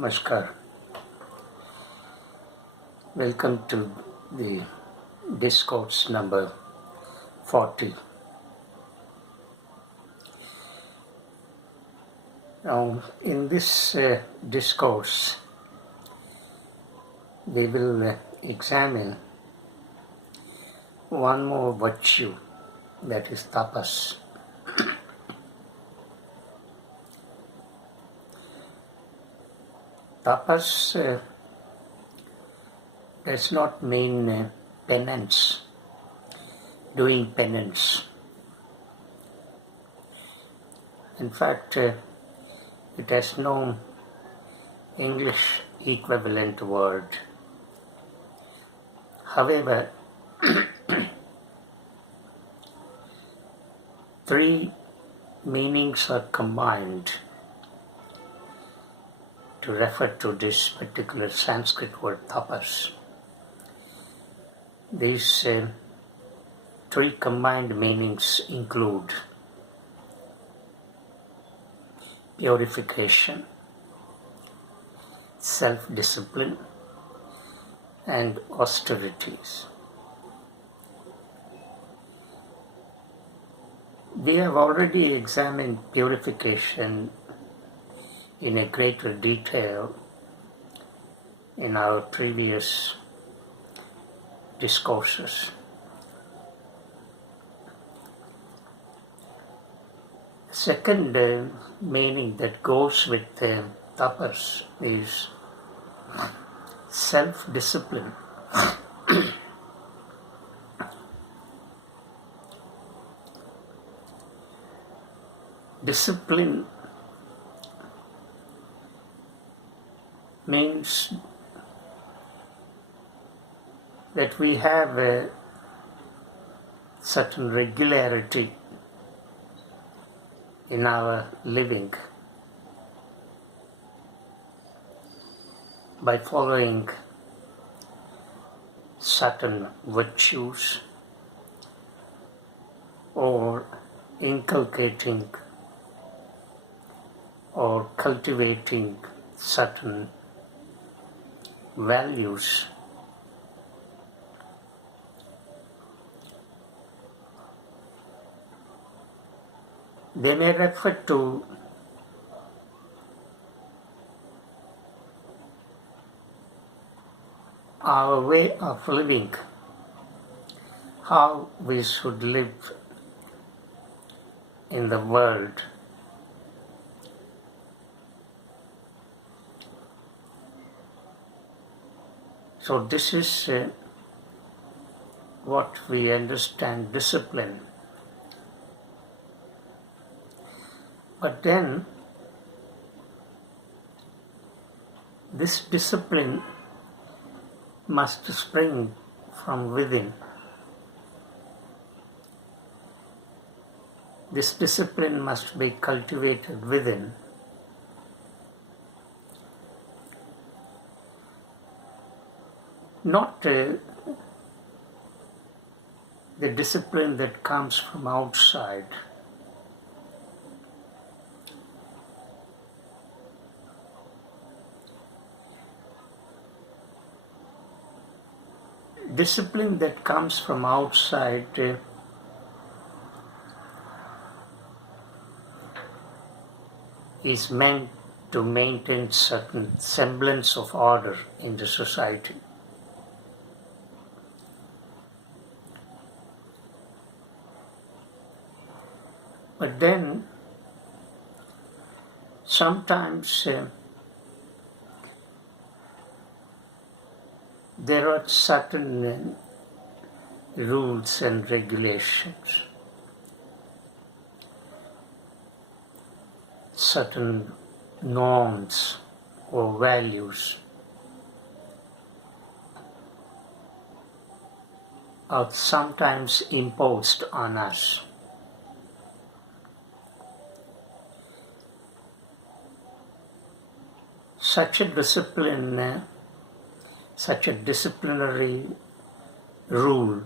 Namaskar. Welcome to the Discourse number 40. Now, in this discourse, we will examine one more virtue, that is tapas. Tapas does not mean penance, doing penance. In fact, it has no English equivalent word. However, three meanings are combined to refer to this particular Sanskrit word tapas. These three combined meanings include purification, self-discipline, and austerities. We have already examined purification in a greater detail in our previous discourses. The second meaning that goes with tapas is self-discipline. Discipline means that we have a certain regularity in our living by following certain virtues or inculcating or cultivating certain values. They may refer to our way of living, how we should live in the world. So this is what we understand discipline. But then, this discipline must spring from within. This discipline must be cultivated within. Not the discipline that comes from outside. Discipline that comes from outside is meant to maintain certain semblance of order in the society. But then, sometimes there are certain rules and regulations, certain norms or values are sometimes imposed on us. Such a discipline, such a disciplinary rule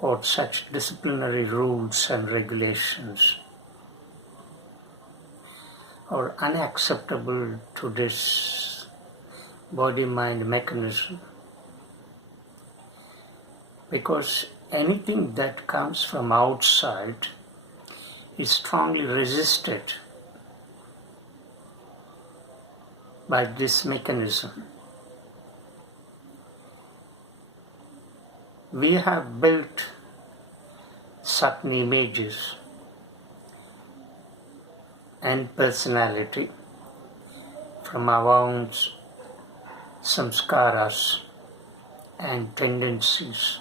or such disciplinary rules and regulations or unacceptable to this body-mind mechanism, because anything that comes from outside is strongly resisted by this mechanism. We have built certain images and personality from our own samskaras and tendencies,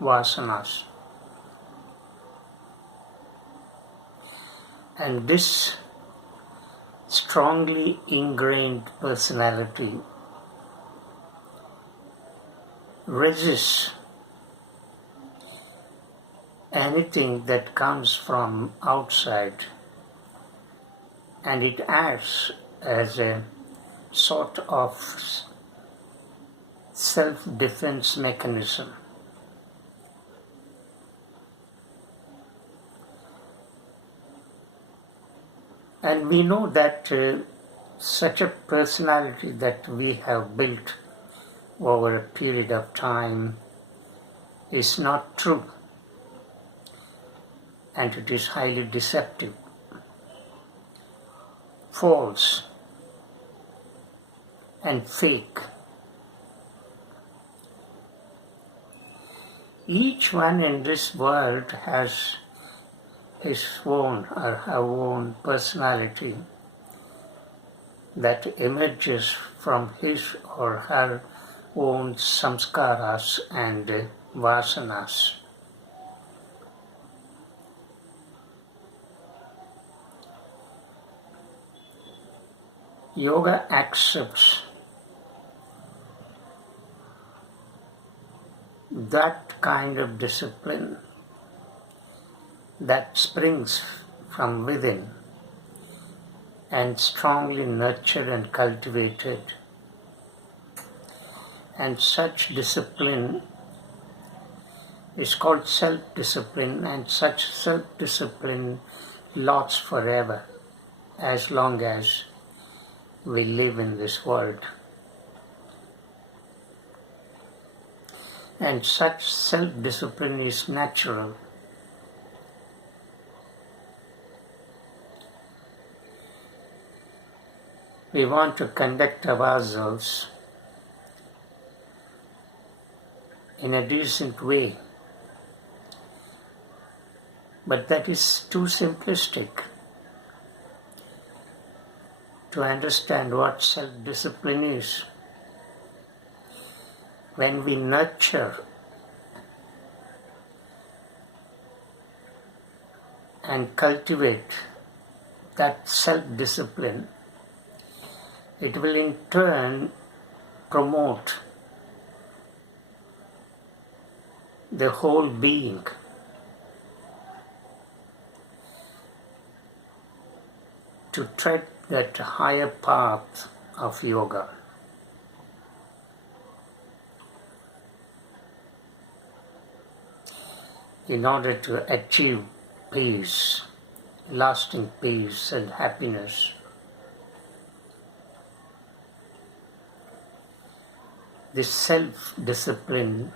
vasanas. And this strongly ingrained personality resists anything that comes from outside, and it acts as a sort of self-defense mechanism. And we know that such a personality that we have built over a period of time is not true, and it is highly deceptive, false, and fake. Each one in this world has his own or her own personality that emerges from his or her own samskaras and vasanas. Yoga accepts that kind of discipline that springs from within and strongly nurtured and cultivated. And such discipline is called self-discipline, and such self-discipline lasts forever as long as we live in this world. And such self-discipline is natural. We want to conduct ourselves in a decent way, but that is too simplistic to understand what self-discipline is. When we nurture and cultivate that self-discipline, it will in turn promote the whole being. To tread that higher path of yoga. In order to achieve peace, lasting peace and happiness, this self-discipline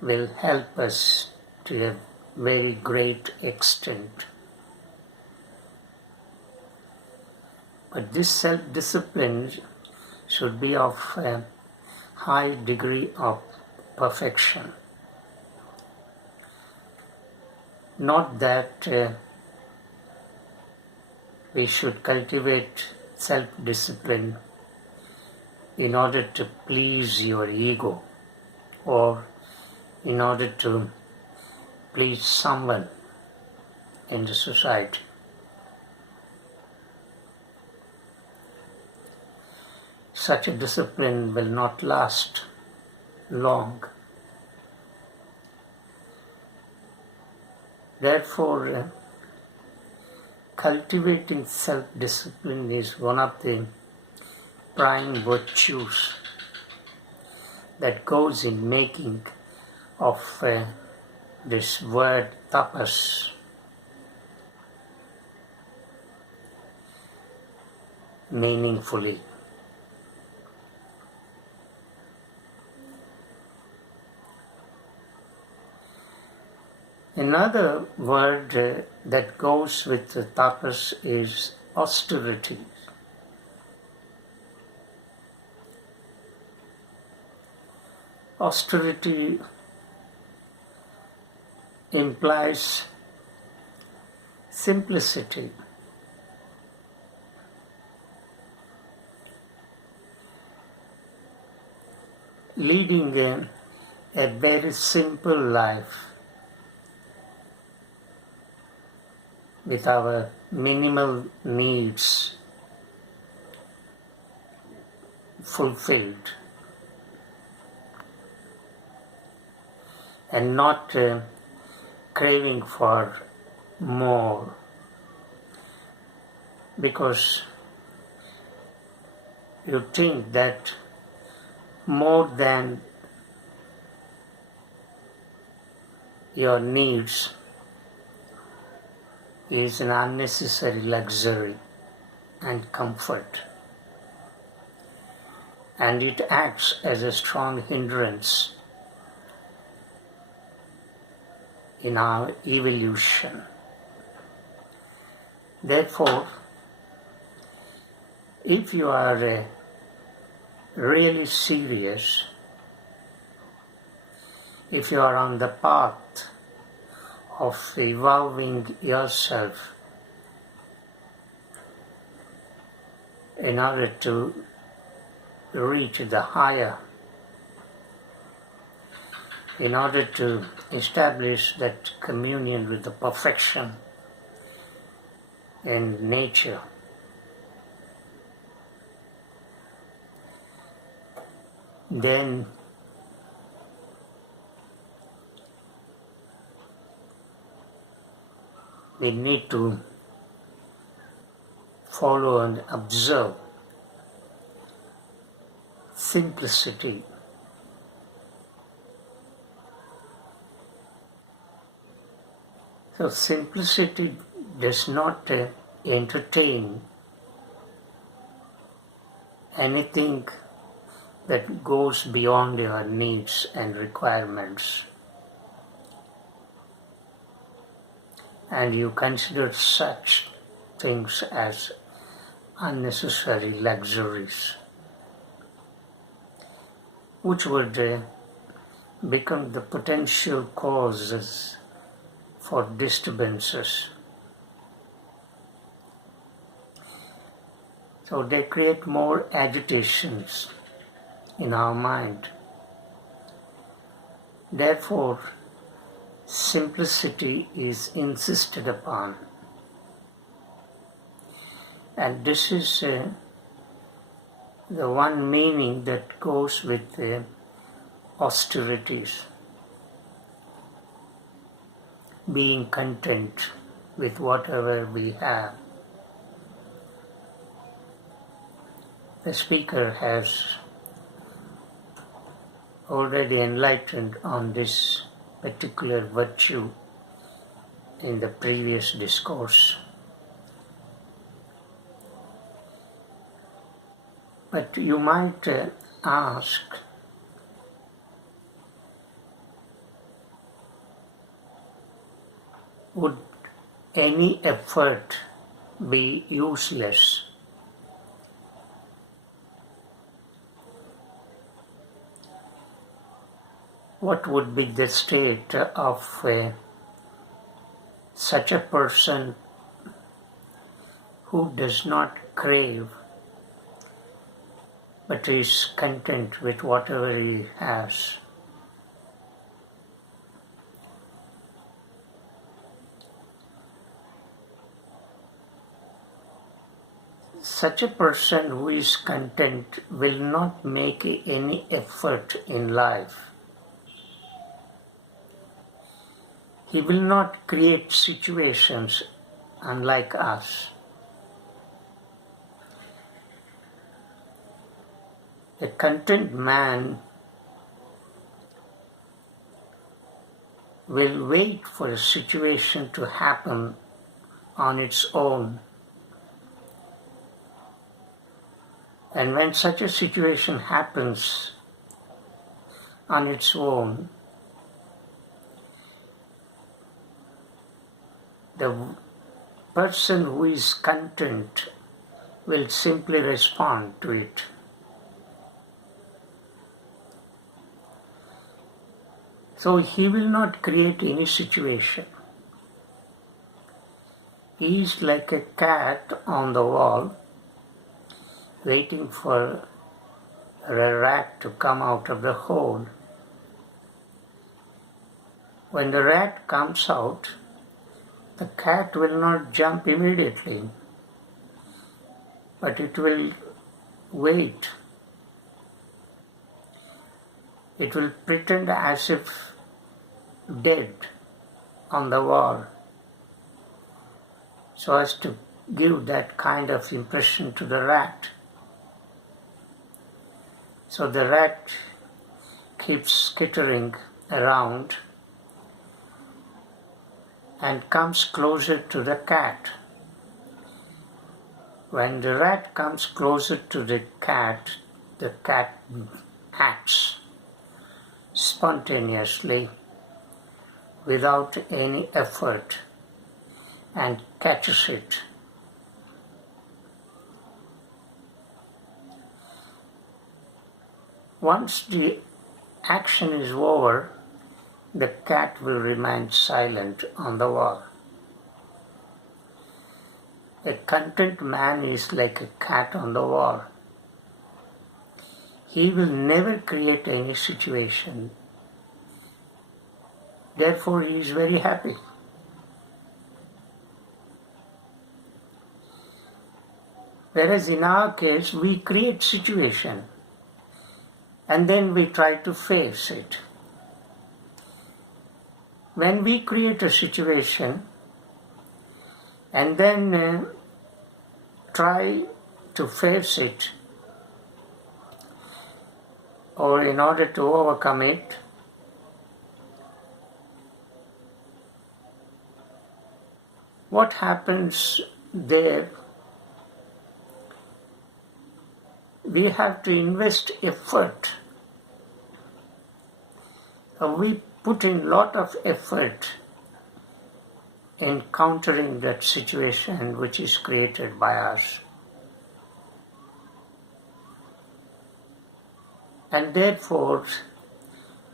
will help us to a very great extent. But this self-discipline should be of a high degree of perfection. Not that we should cultivate self-discipline in order to please your ego or in order to please someone in the society. Such a discipline will not last long. Therefore, cultivating self-discipline is one of the prime virtues that goes in making of this word tapas. meaningfully. Another word that goes with the tapas is austerity. Austerity implies simplicity. Leading a very simple life with our minimal needs fulfilled, and not craving for more, because you think that more than your needs is an unnecessary luxury and comfort, and it acts as a strong hindrance in our evolution. Therefore, if you are really serious, if you are on the path of evolving yourself in order to reach the higher, in order to establish that communion with the perfection in nature, then we need to follow and observe simplicity. So simplicity does not entertain anything that goes beyond your needs and requirements, and you consider such things as unnecessary luxuries, which would become the potential causes for disturbances. So they create more agitations in our mind. Therefore, simplicity is insisted upon. And this is the one meaning that goes with austerities. Being content with whatever we have. The speaker has already enlightened on this particular virtue in the previous discourse. But you might ask, would any effort be useless? What would be the state of such a person who does not crave but is content with whatever he has? Such a person who is content will not make any effort in life. He will not create situations unlike us. A content man will wait for a situation to happen on its own And when such a situation happens on its own, the person who is content will simply respond to it. So he will not create any situation. He is like a cat on the wall, waiting for a rat to come out of the hole. When the rat comes out, the cat will not jump immediately, but it will wait. It will pretend as if dead on the wall, so as to give that kind of impression to the rat. So the rat keeps skittering around and comes closer to the cat. When the rat comes closer to the cat acts spontaneously without any effort and catches it. Once the action is over, the cat will remain silent on the wall. A content man is like a cat on the wall. He will never create any situation. Therefore, he is very happy. Whereas in our case, we create situation and then we try to face it. When we create a situation and then try to face it, or in order to overcome it, what happens there? We have to invest effort. We put in lot of effort in countering that situation which is created by us. And therefore,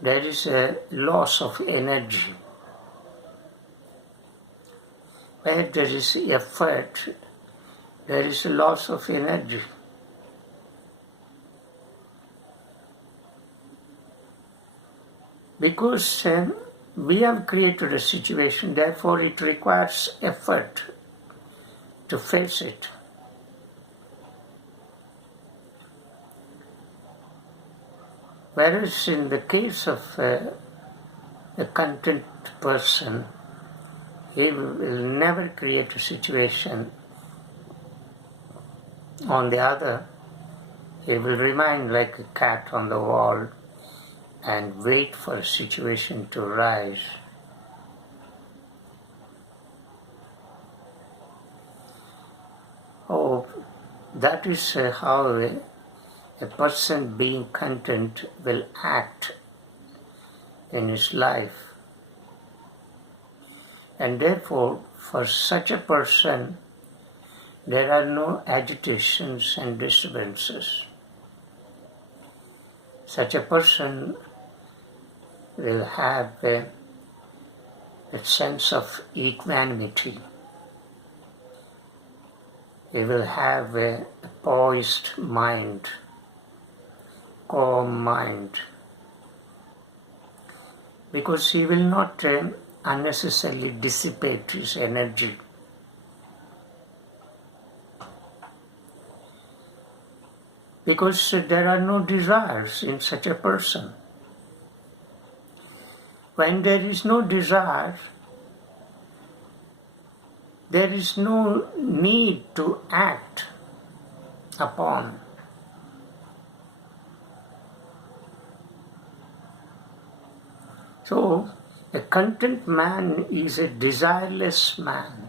there is a loss of energy. Where there is effort, there is a loss of energy. Because we have created a situation, therefore it requires effort to face it. Whereas in the case of a content person, he will never create a situation. On the other, he will remain like a cat on the wall and wait for a situation to rise. Oh, that is how a person being content will act in his life. And therefore, for such a person, there are no agitations and disturbances. Such a person will have a sense of equanimity. He will have a poised mind, calm mind, because he will not unnecessarily dissipate his energy. Because there are no desires in such a person. When there is no desire, there is no need to act upon. So, a content man is a desireless man. .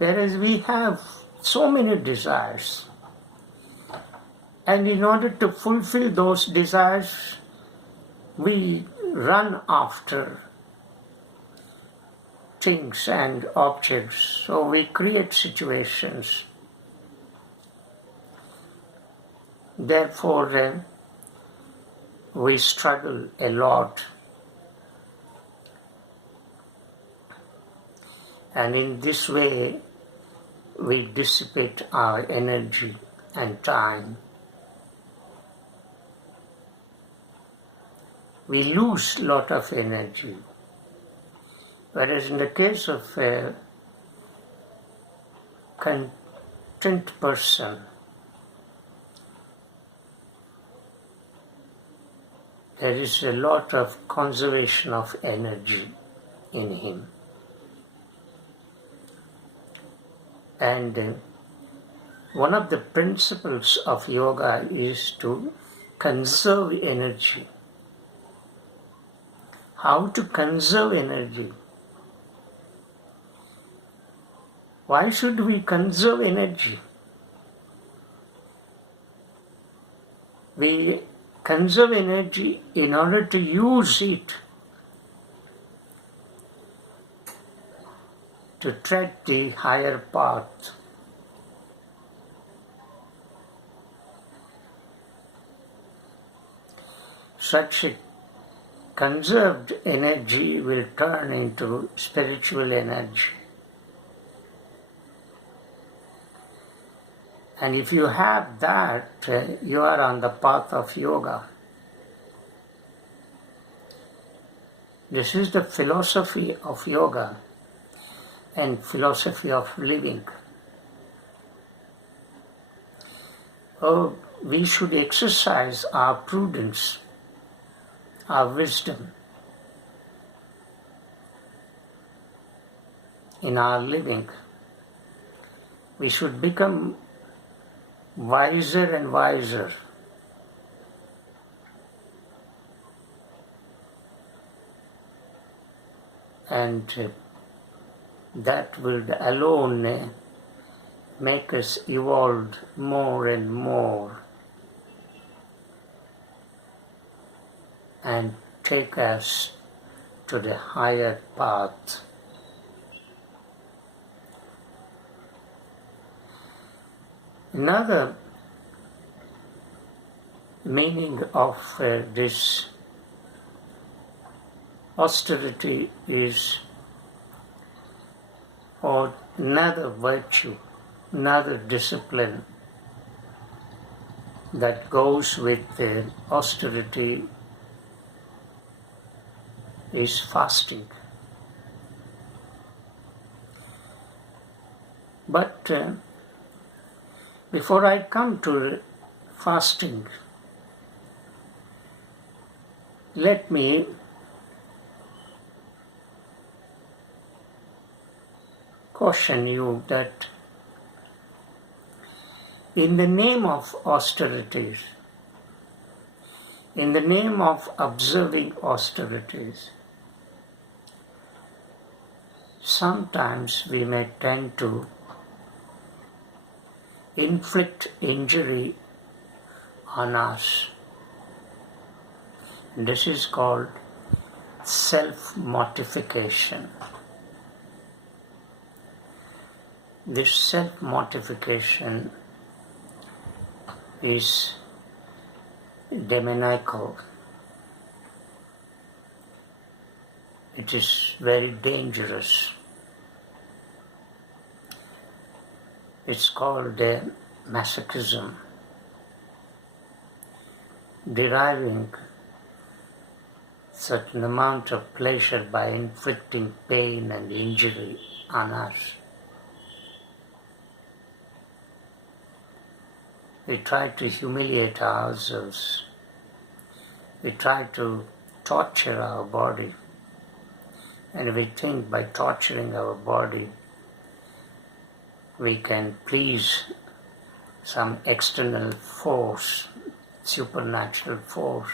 Whereas we have so many desires. And in order to fulfill those desires, we run after things and objects. So we create situations. Therefore, we struggle a lot. And in this way, we dissipate our energy and time. We lose a lot of energy. Whereas in the case of a content person, there is a lot of conservation of energy in him. And one of the principles of yoga is to conserve energy. How to conserve energy? Why should we conserve energy? We conserve energy in order to use it to tread the higher path. Such a conserved energy will turn into spiritual energy. And if you have that, you are on the path of yoga. This is the philosophy of yoga and philosophy of living. Oh, we should exercise our prudence, our wisdom in our living. We should become wiser and wiser. And that will alone make us evolve more and more and take us to the higher path. Another meaning of this austerity is, or another virtue, another discipline that goes with austerity is fasting. But before I come to fasting, let me caution you that in the name of austerities, in the name of observing austerities, sometimes we may tend to inflict injury on us. This is called self-mortification. This self-mortification is demoniacal. It is very dangerous. It's called masochism, deriving certain amount of pleasure by inflicting pain and injury on us. We try to humiliate ourselves. We try to torture our body. And we think by torturing our body, we can please some external force, supernatural force,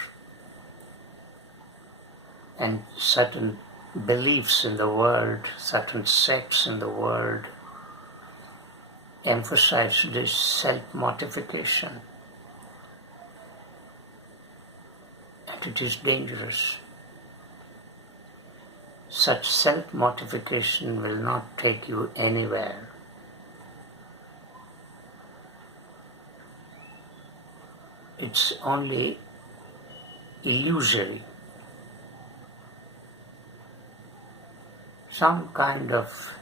and certain beliefs in the world, certain sects in the world, emphasize this self-mortification, and it is dangerous. Such self-mortification will not take you anywhere. It's only illusory. Some kind of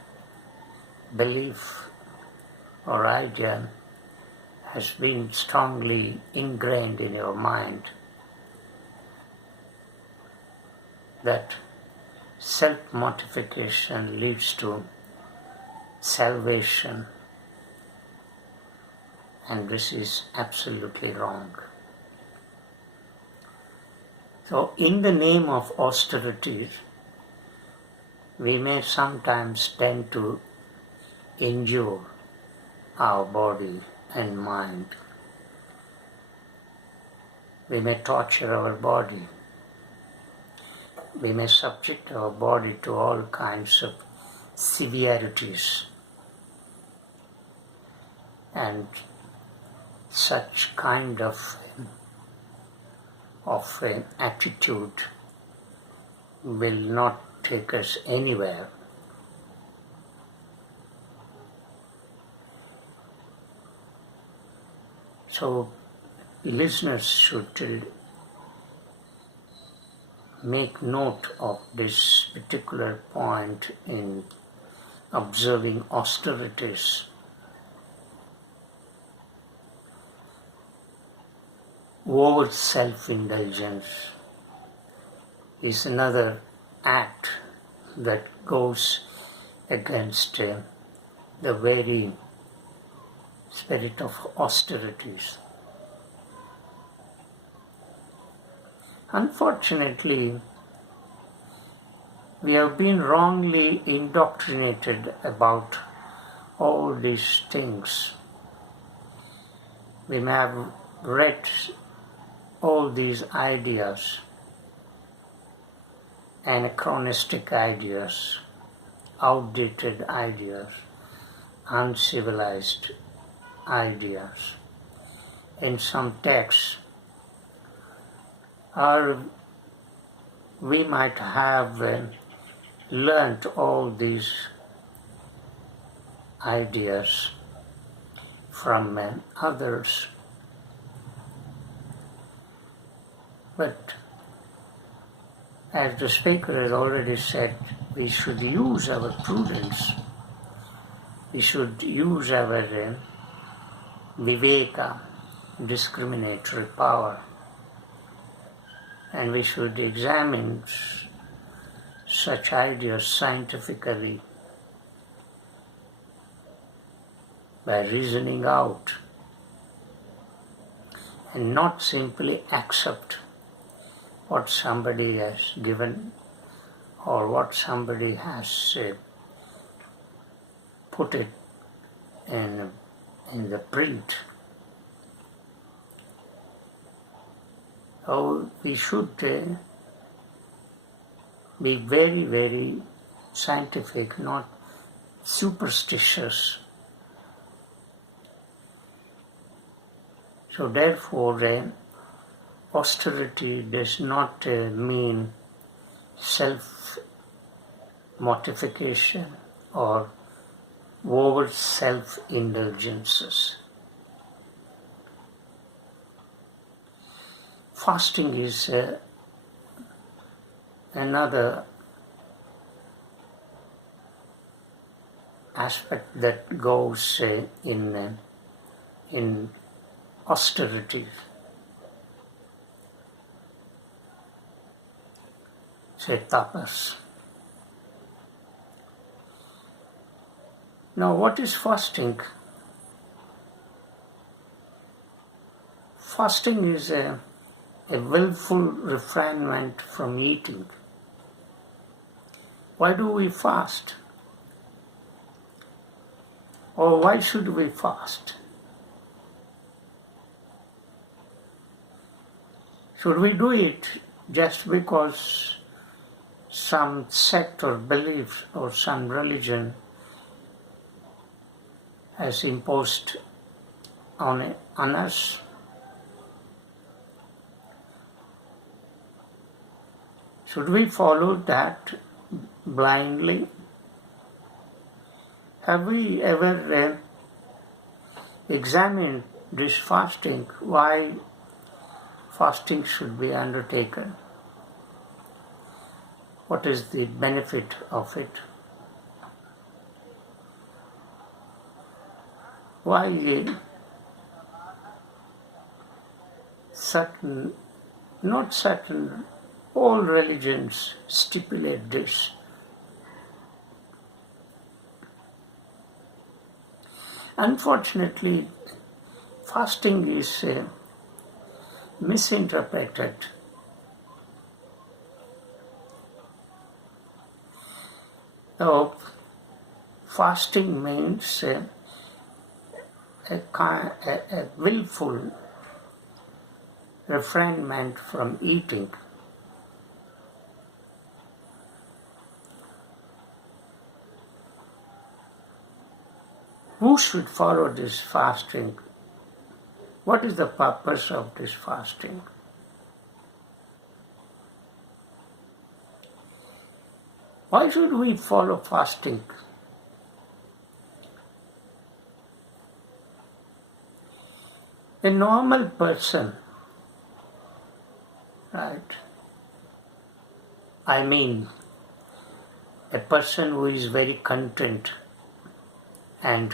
belief or idea has been strongly ingrained in your mind that self-mortification leads to salvation, and this is absolutely wrong. So, in the name of austerity, we may sometimes tend to injure our body and mind. We may torture our body. We may subject our body to all kinds of severities, and such kind of an attitude will not take us anywhere. So listeners should make note of this particular point in observing austerities. Over self-indulgence is another act that goes against the very spirit of austerities. Unfortunately, we have been wrongly indoctrinated about all these things. We may have read all these ideas, anachronistic ideas, outdated ideas, uncivilized ideas in some texts, or we might have learnt all these ideas from others. But as the speaker has already said, we should use our prudence, we should use our viveka, discriminatory power, and we should examine such ideas scientifically by reasoning out, and not simply accept what somebody has given or what somebody has put it in the print. So we should be very, very scientific, not superstitious. So therefore, austerity does not mean self-mortification or over self-indulgences. Fasting is another aspect that goes in austerity. Say tapas. Now, what is fasting? Fasting is a willful refrainment from eating. Why do we fast? Or why should we fast? Should we do it just because some sect or belief or some religion has imposed on us. Should we follow that blindly? Have we ever examined this fasting, why fasting should be undertaken? What is the benefit of it? Why not certain, all religions stipulate this. Unfortunately, fasting is misinterpreted. So, fasting means a willful refrainment from eating. Who should follow this fasting? What is the purpose of this fasting? Why should we follow fasting? A normal person, right? I mean, a person who is very content and